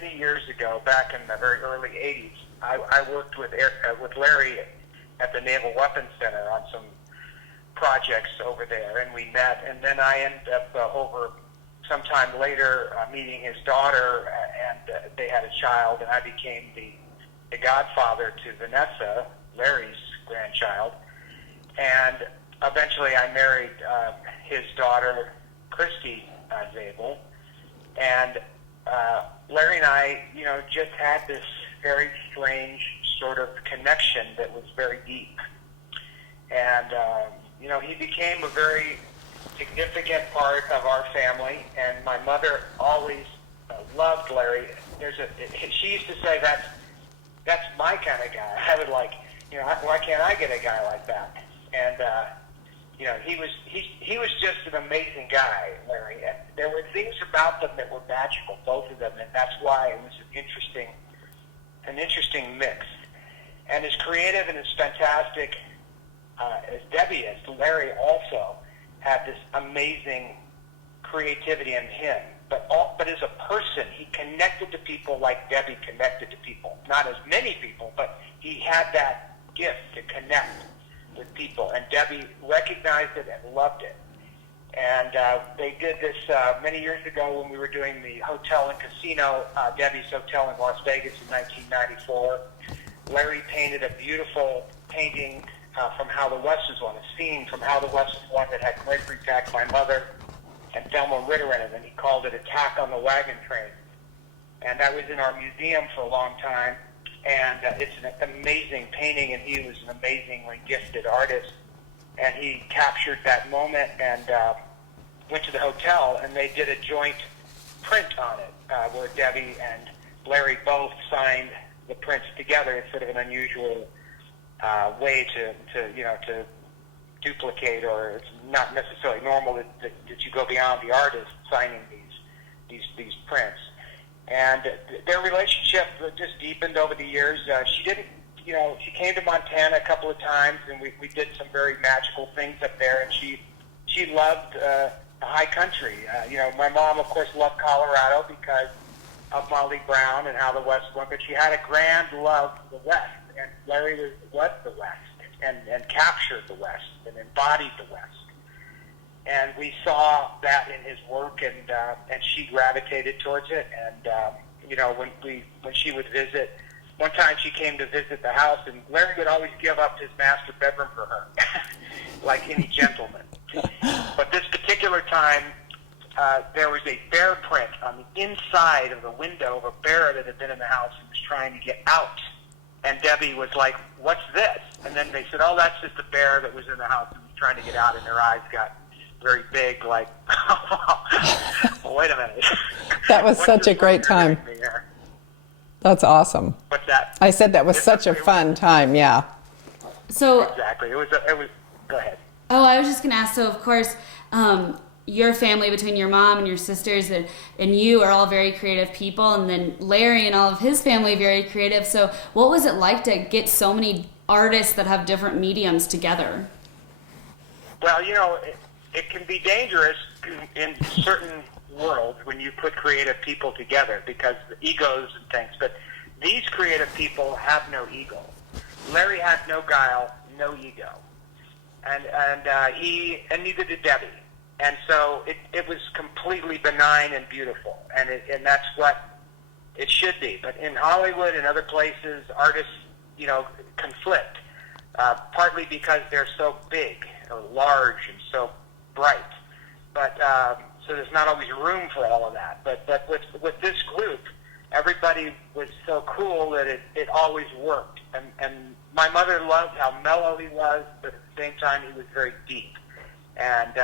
many years ago, back in the very early 80s, I worked with Larry at the Naval Weapons Center on some projects over there, and we met, and then I ended up over sometime later meeting his daughter, and they had a child, and I became the godfather to Vanessa, Larry's grandchild, and eventually I married his daughter, Christy Zabel, and Larry and I, just had this very strange sort of connection that was very deep. And, he became a very significant part of our family, and my mother always loved Larry. She used to say, that's my kind of guy. I would like, why can't I get a guy like that? And, he was just an amazing guy, Larry. And there were things about them that were magical, both of them, and that's why it was an interesting mix. And as creative and as fantastic as Debbie is, Larry also had this amazing creativity in him. But as a person, he connected to people like Debbie connected to people. Not as many people, but he had that gift to connect with people. And Debbie recognized it and loved it. And they did this many years ago when we were doing the hotel and casino, Debbie's Hotel in Las Vegas in 1994. Larry painted a beautiful painting from How the West Is Won, a scene from How the West Is Won that had Gregory Peck, my mother, and Thelma Ritter in it, and he called it Attack on the Wagon Train. And that was in our museum for a long time, and it's an amazing painting, and he was an amazingly gifted artist. And he captured that moment and went to the hotel, and they did a joint print on it where Debbie and Larry both signed the prints together. It's sort of an unusual way to duplicate, or it's not necessarily normal that you go beyond the artist signing these prints. And their relationship just deepened over the years. She came to Montana a couple of times, and we did some very magical things up there, and she loved the high country. My mom, of course, loved Colorado because of Molly Brown and How the West Won, but she had a grand love for the West, and Larry was the West, and captured the West, and embodied the West. And we saw that in his work, and she gravitated towards it. And when she would visit, one time she came to visit the house, and Larry would always give up his master bedroom for her, like any gentleman. But this particular time, there was a bear print on the inside of the window of a bear that had been in the house and was trying to get out. And Debbie was like, "What's this?" And then they said, "Oh, that's just a bear that was in the house and was trying to get out." And their eyes got very big, like, well, wait a minute. That was such a great time. That's awesome. What's that? I said that was such a fun time, yeah. So exactly. It was. Go ahead. Oh, I was just going to ask, so of course, your family, between your mom and your sisters and you, are all very creative people, and then Larry and all of his family very creative. So what was it like to get so many artists that have different mediums together? Well, it can be dangerous in certain worlds when you put creative people together because the egos and things. But these creative people have no ego. Larry had no guile, no ego, and neither did Debbie. And so it was completely benign and beautiful, and that's what it should be. But in Hollywood and other places, artists, conflict, partly because they're so big or large and so bright. But so there's not always room for all of that. But with this group, everybody was so cool that it always worked. And my mother loved how mellow he was, but at the same time he was very deep. And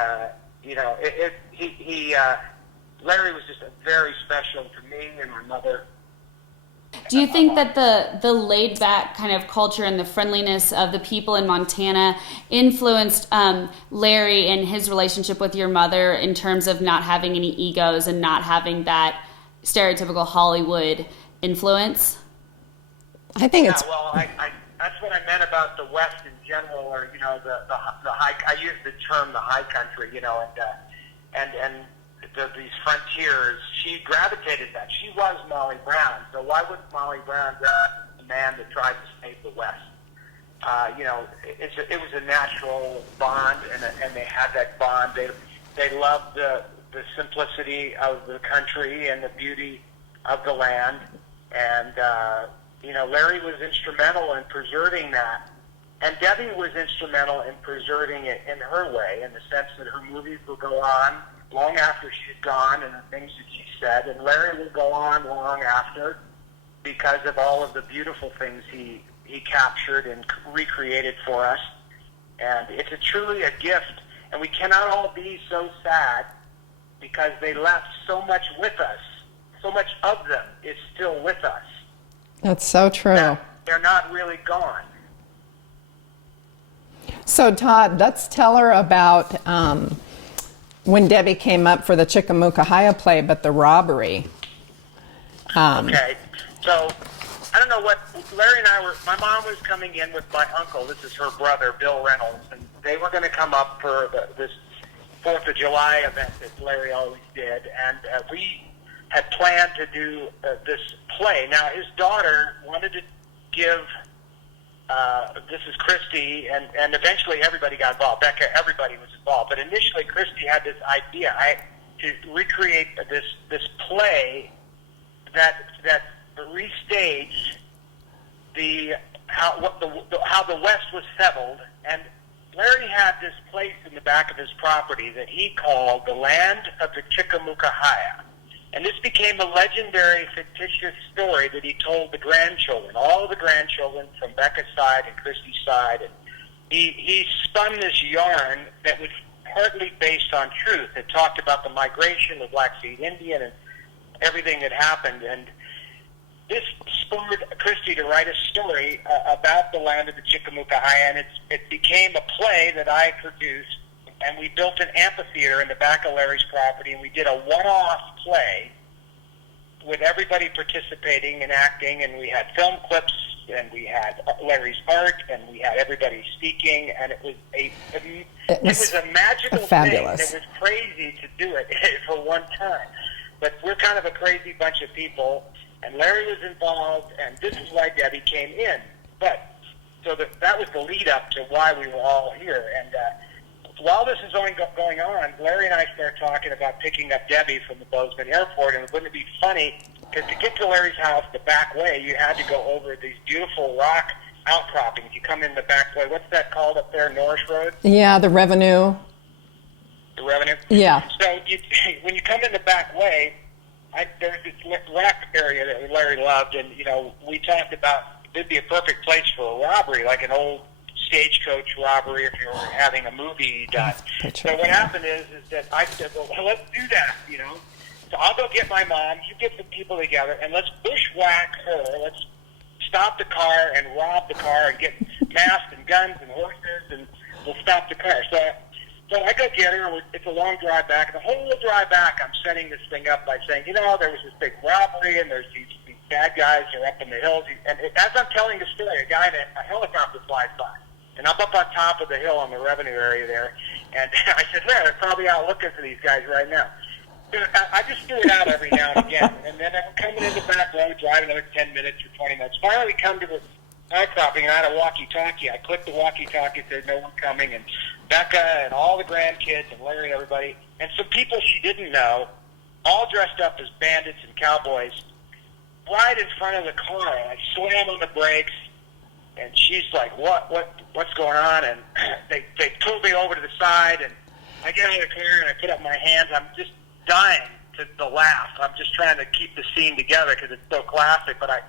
Larry was just very special to me and my mother. Do you think that the laid-back kind of culture and the friendliness of the people in Montana influenced Larry and his relationship with your mother in terms of not having any egos and not having that stereotypical Hollywood influence? I think it's... Well, I that's what I meant about the West in general, or the high. I use the term the high country, and these frontiers, she gravitated that. She was Molly Brown, so why wouldn't Molly Brown gravitate the man that tried to save the West? It was a natural bond, and they had that bond. They loved the simplicity of the country and the beauty of the land, and Larry was instrumental in preserving that. And Debbie was instrumental in preserving it in her way, in the sense that her movies will go on long after she's gone and the things that she said, and Larry will go on long after because of all of the beautiful things he captured and recreated for us. And it's truly a gift, and we cannot all be so sad because they left so much with us. So much of them is still with us. That's so true. They're not really gone. So, Todd, let's tell her about when Debbie came up for the Chickamauga play, but the robbery. Okay. So, I don't know what, Larry and I were, my mom was coming in with my uncle, this is her brother, Bill Reynolds, and they were going to come up for this 4th of July event that Larry always did, and we had planned to do this play. Now, his daughter wanted to give, this is Christy, and eventually everybody got involved. Becca, everybody was involved. But initially, Christy had this idea to recreate this play that restaged how the West was settled. And Larry had this place in the back of his property that he called the Land of the Chickamauga. And this became a legendary, fictitious story that he told the grandchildren, all the grandchildren from Becca's side and Christy's side. And he spun this yarn that was partly based on truth. It talked about the migration of Blackfeet Indian and everything that happened. And this spurred Christy to write a story about the Land of the Chickamauga, and it became a play that I produced. And we built an amphitheater in the back of Larry's property, and we did a one-off play with everybody participating and acting, and we had film clips, and we had Larry's art, and we had everybody speaking, and it was a magical fabulous thing. It was crazy to do it for one time. But we're kind of a crazy bunch of people, and Larry was involved, and this is why Debbie came in. But so that was the lead up to why we were all here, and while this is going on, Larry and I start talking about picking up Debbie from the Bozeman airport, and wouldn't it be funny, because to get to Larry's house the back way, you had to go over these beautiful rock outcroppings. You come in the back way. What's that called up there, Norris Road? Yeah, the Revenue. The Revenue? Yeah. So when you come in the back way, there's this rock area that Larry loved, and, we talked about it'd be a perfect place for a robbery, like an old stagecoach robbery if you're having a movie done. So what happened is that I said, well, let's do that, So I'll go get my mom, you get some people together, and let's bushwhack her. Let's stop the car and rob the car and get masks and guns and horses, and we'll stop the car. So I go get her. It's a long drive back. The whole drive back, I'm setting this thing up by saying, there was this big robbery, and there's these bad guys are up in the hills. And as I'm telling the story, a helicopter flies by. And I'm up on top of the hill on the Revenue area there. And I said, they're probably out looking for these guys right now. I just threw it out every now and again. And then I'm coming in the back road, driving another 10 minutes or 20 minutes. Finally, we come to the outcropping, and I had a walkie-talkie. I clicked the walkie-talkie and said, no one coming. And Becca and all the grandkids and Larry and everybody, and some people she didn't know, all dressed up as bandits and cowboys, right in front of the car. And I slam on the brakes. And she's like, what's going on? And they pulled me over to the side, and I get out of the car, and I put up my hands. I'm just dying to laugh. I'm just trying to keep the scene together because it's so classic, but I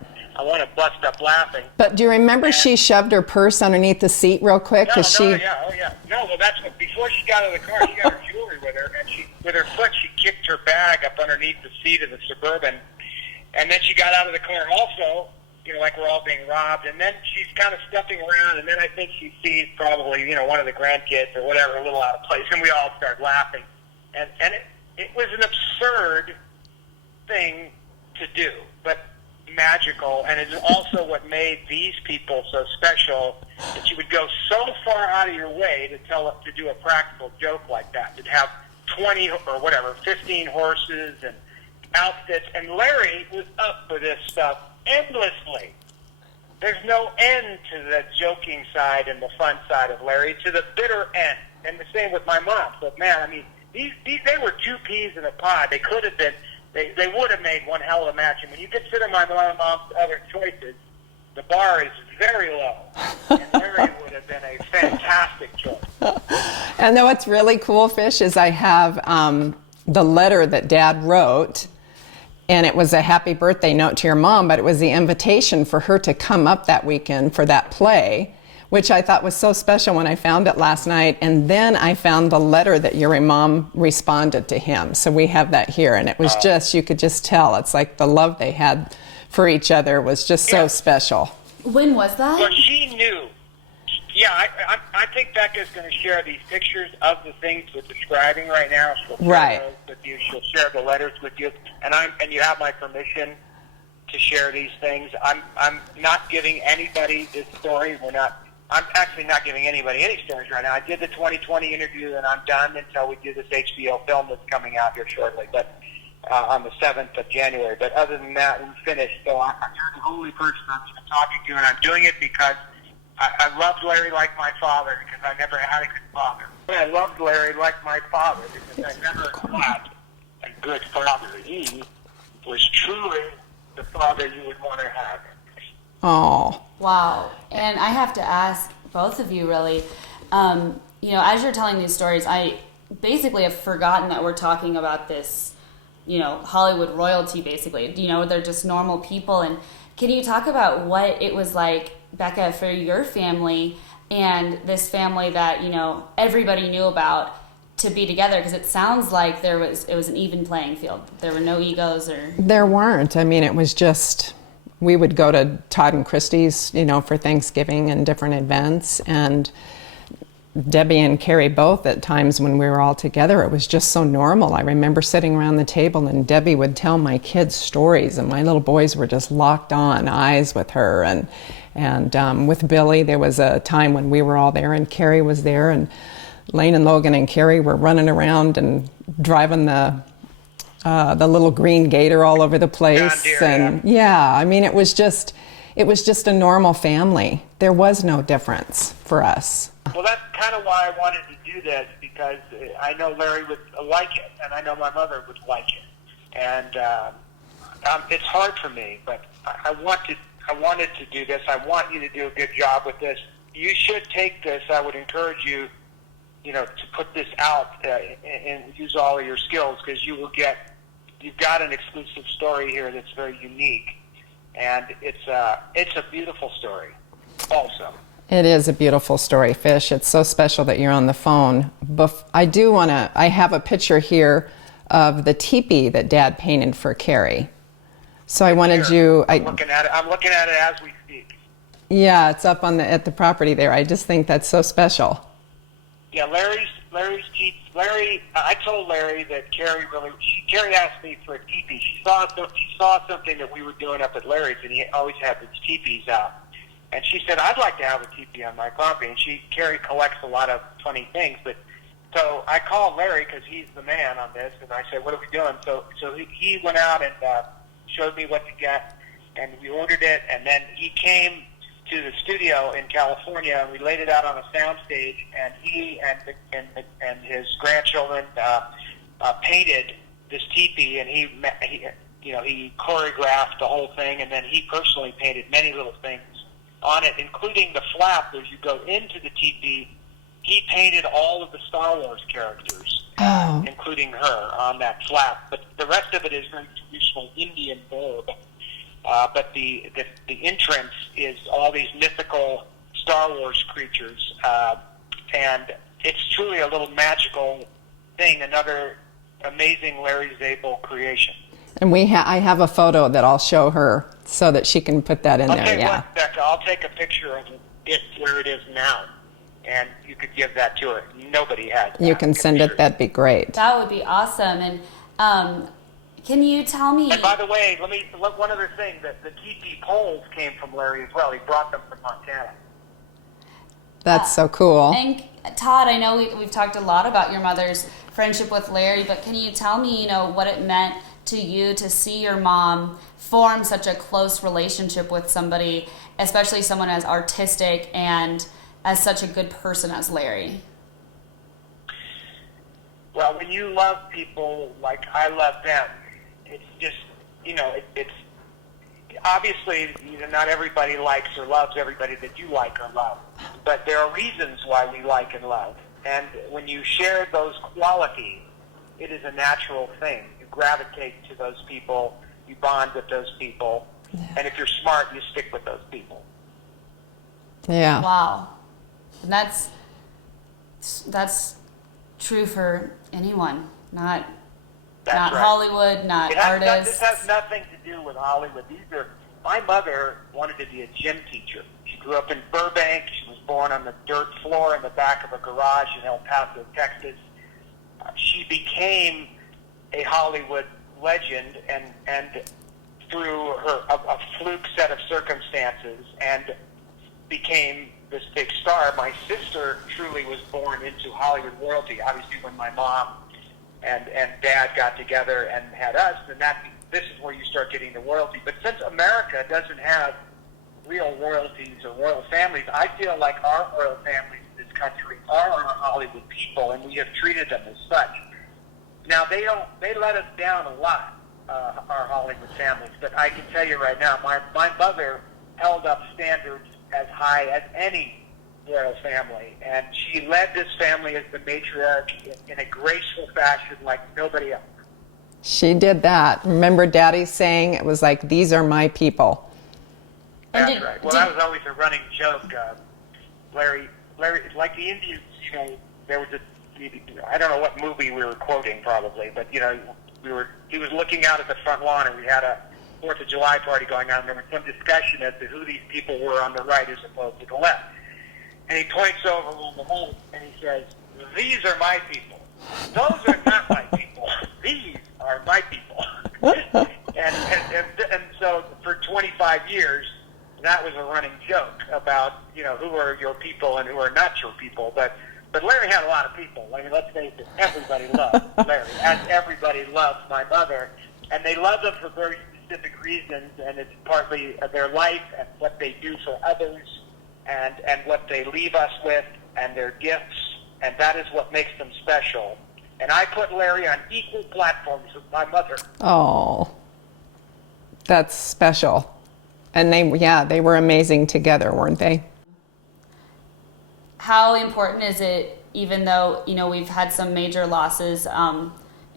want to bust up laughing. But do you remember she shoved her purse underneath the seat real quick? Yeah. No, well, that's before she got out of the car, she got her jewelry with her, and with her foot, she kicked her bag up underneath the seat of the Suburban, and then she got out of the car also, like we're all being robbed, and then she's kind of stepping around, and then I think she sees probably, one of the grandkids or whatever, a little out of place, and we all start laughing. And it was an absurd thing to do, but magical, and it's also what made these people so special, that you would go so far out of your way to do a practical joke like that, to have 20 or whatever, 15 horses and outfits. And Larry was up for this stuff endlessly. There's no end to the joking side and the fun side of Larry, to the bitter end. And the same with my mom. But man, I mean, they were two peas in a pod. They could have been, they would have made one hell of a match. And when you consider my mom's other choices, the bar is very low. And Larry would have been a fantastic choice. And then what's really cool, Fish, is I have the letter that Dad wrote, and it was a happy birthday note to your mom, but it was the invitation for her to come up that weekend for that play, which I thought was so special when I found it last night. And then I found the letter that your mom responded to him. So we have that here, and it was just, you could just tell, it's like the love they had for each other was just so special. When was that? Well, she knew. Yeah, I think Becca's going to share these pictures of the things we're describing right now. She'll share those with you. She'll share the letters with you, and you have my permission to share these things. I'm not giving anybody this story. I'm actually not giving anybody any stories right now. I did the 2020 interview, and I'm done until we do this HBO film that's coming out here shortly, but on the 7th of January. But other than that, we're finished. So you're the only person I'm talking to, and I'm doing it because I loved Larry like my father, because I never had a good father. I loved Larry like my father because I never had a good father. He was truly the father you would want to have. Oh. Wow. And I have to ask both of you, really, as you're telling these stories, I basically have forgotten that we're talking about this, Hollywood royalty, basically. They're just normal people. And can you talk about what it was like, Becca, for your family and this family that, everybody knew about, to be together? Because it sounds like it was an even playing field. There were no egos or... There weren't. I mean, it was just... We would go to Todd and Christie's, for Thanksgiving and different events. And Debbie and Carrie both, at times when we were all together, it was just so normal. I remember sitting around the table and Debbie would tell my kids stories, and my little boys were just locked on eyes with her. And with Billy, there was a time when we were all there and Carrie was there, and Lane and Logan and Carrie were running around and driving the little green gator all over the place. I mean, it was just a normal family. There was no difference for us. Well, that's kind of why I wanted to do this, because I know Larry would like it, and I know my mother would like it. And it's hard for me, but I wanted to do this. I want you to do a good job with this. You should take this. I would encourage you, to put this out and use all of your skills, because you've got an exclusive story here that's very unique, and it's a beautiful story also. It is a beautiful story, Fish. It's so special that you're on the phone. I have a picture here of the teepee that Dad painted for Carrie. So I wanted you... I'm looking at it as we speak. Yeah, it's up at the property there. I just think that's so special. Yeah, I told Larry that Carrie asked me for a teepee. She saw something that we were doing up at Larry's, and he always had these teepees out. And she said, I'd like to have a teepee on my property. And Carrie collects a lot of funny things. So I called Larry, because he's the man on this, and I said, what are we doing? So he went out and showed me what to get, and we ordered it, and then he came to the studio in California, and we laid it out on a soundstage, and he and his grandchildren painted this teepee, and he choreographed the whole thing, and then he personally painted many little things on it, including the flap. As you go into the teepee, he painted all of the Star Wars characters, including her, on that flap. But the rest of it is very traditional Indian verb. But the entrance is all these mythical Star Wars creatures, and it's truly a little magical thing. Another amazing Larry Zabel creation. And I have a photo that I'll show her so that she can put that in there. Okay, what, Becca, I'll take a picture of it where it is now, and you could give that to her. Nobody has that. You can send it. That'd be great. That would be awesome. And can you tell me? And by the way, one other thing, that the teepee poles came from Larry as well. He brought them from Montana. That's so cool. And Todd, I know we've talked a lot about your mother's friendship with Larry, but can you tell me, what it meant to you to see your mom form such a close relationship with somebody, especially someone as artistic and as such a good person as Larry? Well, when you love people like I love them, it's just, it's obviously, not everybody likes or loves everybody that you like or love, but there are reasons why we like and love. And when you share those qualities, it is a natural thing. You gravitate to those people, you bond with those people, and if you're smart, you stick with those people. Yeah. Wow. And that's true for anyone, not That's right. Hollywood, not artists. This has nothing to do with Hollywood. My mother wanted to be a gym teacher. She grew up in Burbank. She was born on the dirt floor in the back of a garage in El Paso, Texas. She became a Hollywood legend, and through a fluke set of circumstances, and became this big star. My sister truly was born into Hollywood royalty. Obviously, when my mom and Dad got together and had us, then this is where you start getting the royalty. But since America doesn't have real royalties or royal families, I feel like our royal families in this country are our Hollywood people, and we have treated them as such. Now, they let us down a lot, our Hollywood families, but I can tell you right now, my mother held up standards as high as any royal family, and she led this family as the matriarch in a graceful fashion like nobody else. She did that. Remember Daddy saying it was like, these are my people. That's right. Well, that was always a running joke. Larry, like the Indians, there was I don't know what movie we were quoting probably, but he was looking out at the front lawn, and we had a 4th of July party going on, and there was some discussion as to who these people were on the right as opposed to the left. And he points over on the left and he says, "These are my people. Those are not my people. These are my people." and so for 25 years, that was a running joke about who are your people and who are not your people. But Larry had a lot of people. I mean, let's face it, everybody loved Larry, as everybody loved my mother, and they loved them for very specific reasons, and it's partly their life and what they do for others, and what they leave us with, and their gifts, and that is what makes them special. And I put Larry on equal platforms with my mother. Oh, that's special. And they were amazing together, weren't they? How important is it, even though, we've had some major losses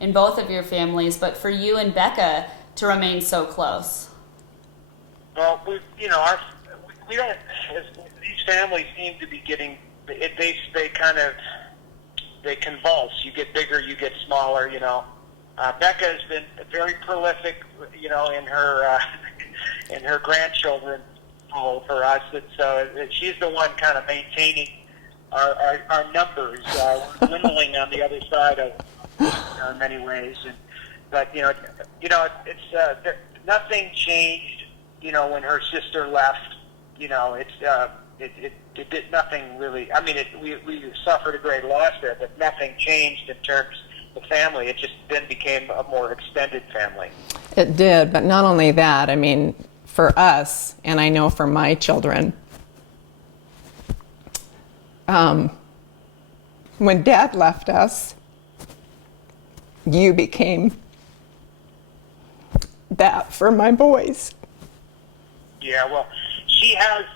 in both of your families, but for you and Becca to remain so close? Well, we don't, these families seem to be getting, they convulse. You get bigger, you get smaller, Becca has been very prolific, in her grandchildren for us, and so she's the one kind of maintaining our numbers. We're dwindling on the other side of in many ways, but it's nothing changed. When her sister left, it did nothing really. I mean, we suffered a great loss there, but nothing changed in terms of family. It just then became a more extended family. It did, but not only that. I mean, for us, and I know for my children, when Dad left us, you became that for my boys. Yeah, well, she has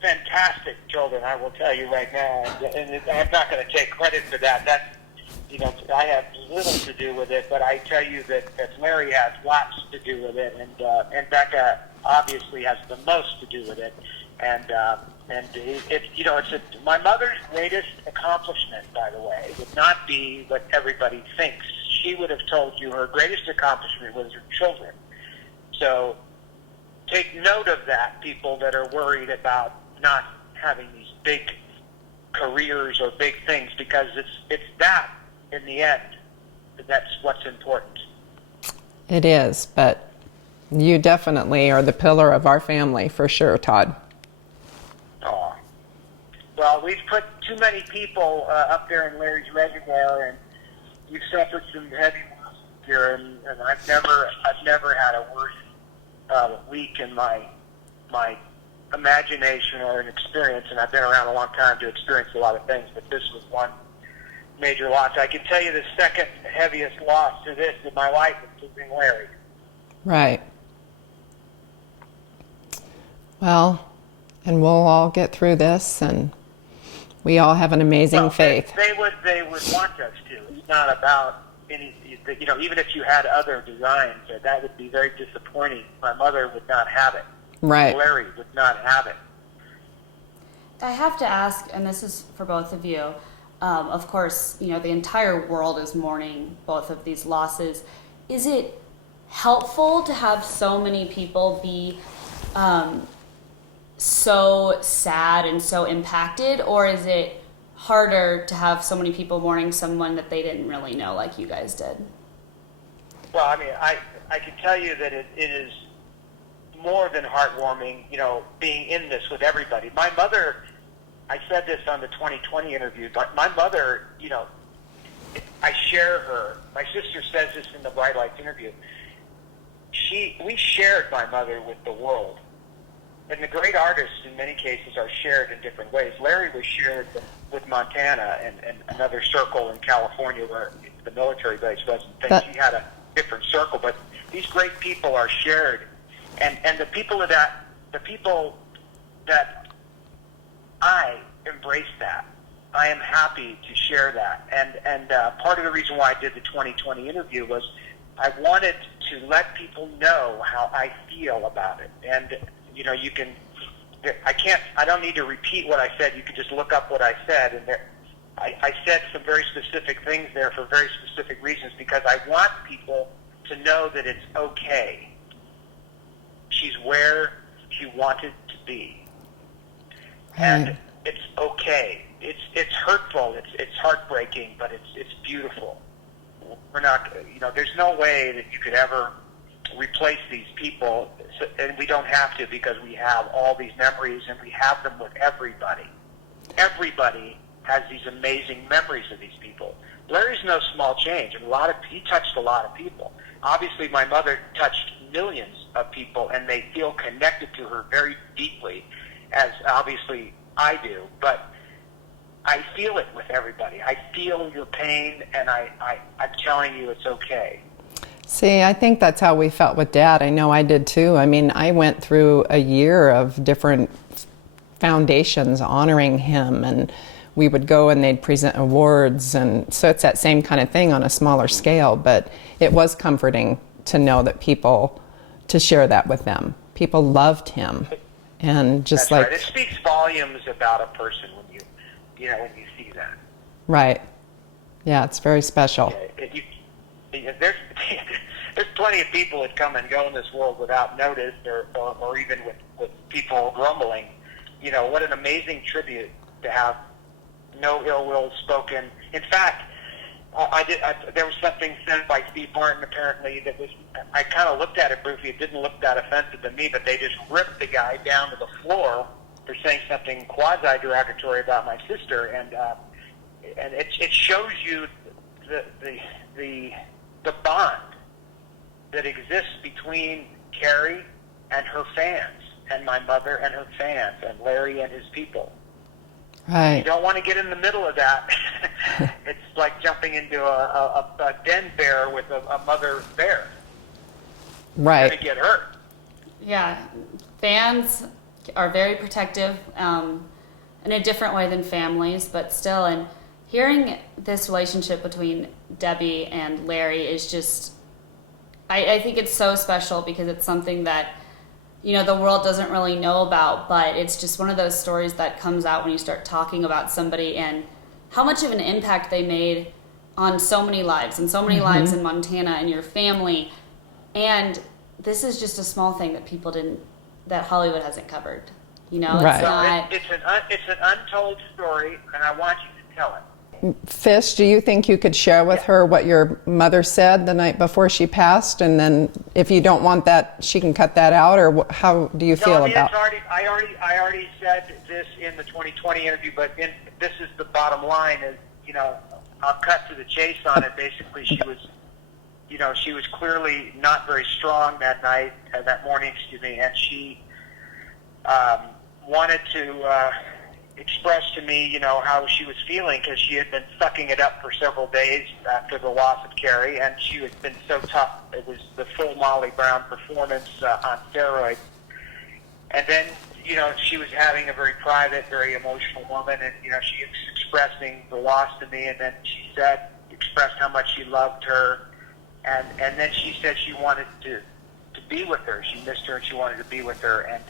fantastic children, I will tell you right now, and I'm not going to take credit for that. That's, I have little to do with it, but I tell you that Larry has lots to do with it, and Becca obviously has the most to do with it, and it's my mother's greatest accomplishment, by the way, would not be what everybody thinks. She would have told you her greatest accomplishment was her children. So take note of that, people that are worried about not having these big careers or big things, because it's that in the end that's what's important. It is, but you definitely are the pillar of our family for sure, Todd. Oh, well, we've put too many people up there in Larry's reservoir, and you've suffered some heavy loss here, and I've never had a worse week in my imagination or an experience, and I've been around a long time to experience a lot of things, but this was one major loss. I can tell you the second heaviest loss to this in my life is losing Larry. Right. Well, and we'll all get through this, and we all have an amazing faith. They would want us to. It's not about any, even if you had other designs, that would be very disappointing. My mother would not have it. Right. Larry would not have it. I have to ask, and this is for both of you. Of course, the entire world is mourning both of these losses. Is it helpful to have so many people be so sad and so impacted, or is it harder to have so many people mourning someone that they didn't really know like you guys did? Well, I mean, I can tell you that it is more than heartwarming, being in this with everybody. My mother, I said this on the 2020 interview, but my mother, I share her. My sister says this in the Bright Lights interview. We shared my mother with the world. And the great artists, in many cases, are shared in different ways. Larry was shared with Montana and another circle in California where the military base was. She had a different circle, but these great people are shared. And the people that I embrace that. I am happy to share that. And part of the reason why I did the 2020 interview was I wanted to let people know how I feel about it. And I don't need to repeat what I said. You can just look up what I said. And I said some very specific things there for very specific reasons because I want people to know that it's okay. She's where she wanted to be. And it's okay. It's hurtful. It's heartbreaking, but it's beautiful. We're not, there's no way that you could ever replace these people, and we don't have to because we have all these memories and we have them with everybody. Everybody has these amazing memories of these people. Larry's no small change. He touched a lot of people. Obviously, my mother touched millions of people, and they feel connected to her very deeply, as obviously I do. But I feel it with everybody. I feel your pain, and I'm telling you it's okay. See, I think that's how we felt with Dad. I know I did too. I mean, I went through a year of different foundations honoring him, and we would go and they'd present awards, and so it's that same kind of thing on a smaller scale, but it was comforting to know that to share that with them. People loved him, and just That's right. It speaks volumes about a person when you see that. Right. Yeah, it's very special. There's plenty of people that come and go in this world without notice, or even with people grumbling. What an amazing tribute to have no ill will spoken. In fact, there was something said by Steve Martin apparently that was, I kind of looked at it briefly. It didn't look that offensive to me, but they just ripped the guy down to the floor for saying something quasi-derogatory about my sister, and it shows you the bond that exists between Carrie and her fans, and my mother and her fans, and Larry and his people. Right. You don't want to get in the middle of that. It's like jumping into a den bear with a mother bear. Right. You're going to get hurt. Yeah, fans are very protective in a different way than families, but still, and hearing this relationship between Debbie and Larry is just, I think it's so special because it's something that, the world doesn't really know about, but it's just one of those stories that comes out when you start talking about somebody and how much of an impact they made on so many lives and so many lives in Montana and your family. And this is just a small thing that Hollywood hasn't covered. It's Right. not. It's an untold story, and I want you to tell it. Fish, do you think you could share with her what your mother said the night before she passed? And then if you don't want that, she can cut that out? Or how do you feel about it? I already said this in the 2020 interview, but this is the bottom line is, I'll cut to the chase on it. Basically, she was clearly not very strong that morning, and she wanted to expressed to me, how she was feeling because she had been sucking it up for several days after the loss of Carrie, and she had been so tough. It was the full Molly Brown performance on steroids. And then, she was having a very private, very emotional moment, and, she was expressing the loss to me, and then she expressed how much she loved her, and then she said she wanted to be with her. She missed her, and she wanted to be with her, and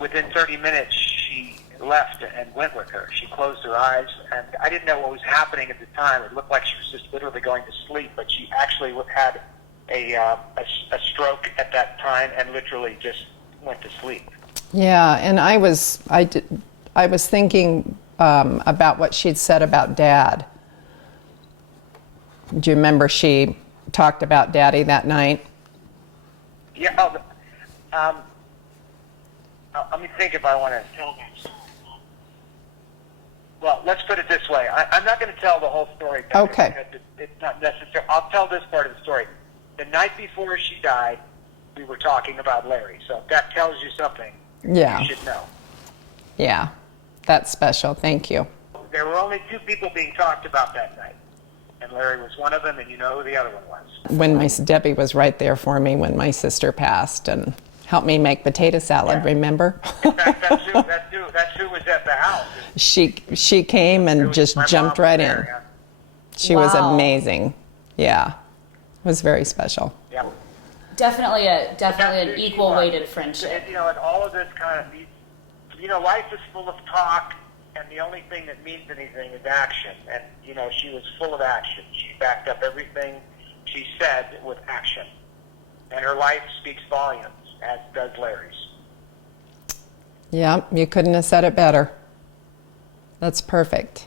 within 30 minutes, she left and went with her. She closed her eyes, and I didn't know what was happening at the time. It looked like she was just literally going to sleep, but she actually had a stroke at that time and literally just went to sleep. Yeah, and I was thinking about what she'd said about Dad. Do you remember she talked about Daddy that night? Yeah. Let me think if I want to tell them. Well, let's put it this way. I'm not going to tell the whole story. Okay. Because it's not necessary. I'll tell this part of the story. The night before she died, we were talking about Larry. So if that tells you something, yeah, you should know. Yeah, that's special. Thank you. There were only 2 people being talked about that night. And Larry was one of them, and you know who the other one was. When Debbie was right there for me when my sister passed and helped me make potato salad, remember? In fact, that's who was at the house. She came and just jumped right in. Yeah. She was amazing. Yeah. It was very special. Yeah. Definitely an equal weighted friendship. And all of this kind of, life is full of talk, and the only thing that means anything is action. And, she was full of action. She backed up everything she said with action. And her life speaks volumes, as does Larry's. Yeah, you couldn't have said it better. That's perfect.